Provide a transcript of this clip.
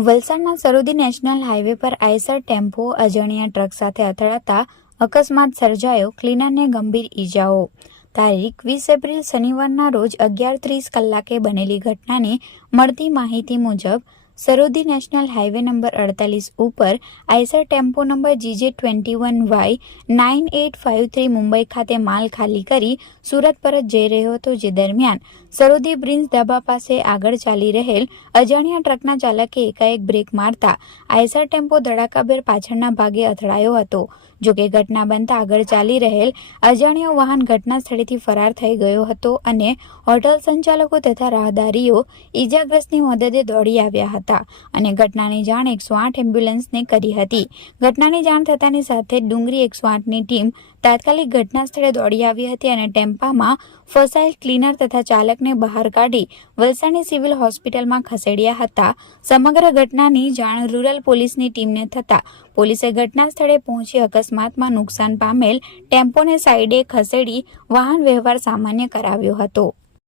વલસાડના Sarodi national highway પર Eicher tempo અજાણ્યા ટ્રક સાથે અથડાતા અકસ્માત સર્જાયો, ક્લીનરને ગંભીર ઈજાઓ। તારીખ 20 એપ્રિલ શનિવારના રોજ 11:30 કલાકે બનેલી ઘટનાની મળતી માહિતી મુજબ સરોદી નેશનલ હાઈવે નંબર 48 ઉપર Eicher tempo number GJ21Y9853 Mumbai ખાતે માલ ખાલી કરી સુરત પરત જઈ રહ્યો હતો, જે દરમિયાન સરોદી બ્રિન્સ ધાબા પાસે આગળ ચાલી રહેલ અજાણ્યા ટ્રકના ચાલકે એકાએક બ્રેક મારતા આઈસર ટેમ્પો ધડાકાભેર પાછળના ભાગે અથડાયો હતો। જોકે ઘટના બનતા આગળ ચાલી રહેલ અજાણ્યો વાહન ઘટના સ્થળેથી ફરાર થઈ ગયો હતો અને હોટલ સંચાલકો તથા રાહદારીઓ ઈજાગ્રસ્તની મદદે દોડી આવ્યા હતા અને ઘટનાની જાણ 108 એમ્બ્યુલન્સને કરી હતી। ઘટનાની જાણ થતાની સાથે જ ડુંગરી 108ની ટીમ તાત્કાલિક ઘટના સ્થળે દોડી આવી હતી અને ટેમ્પામાં ફસાયેલ ક્લીનર તથા ચાલકને બહાર કાઢી વલસાડની સિવિલ હોસ્પિટલમાં ખસેડ્યા હતા। સમગ્ર ઘટનાની જાણ રૂરલ પોલીસની ટીમને થતા પોલીસે ઘટના સ્થળે પહોંચી અકસ્માતમાં નુકસાન પામેલ ટેમ્પોને સાઈડે ખસેડી વાહન વ્યવહાર સામાન્ય કરાવ્યો હતો।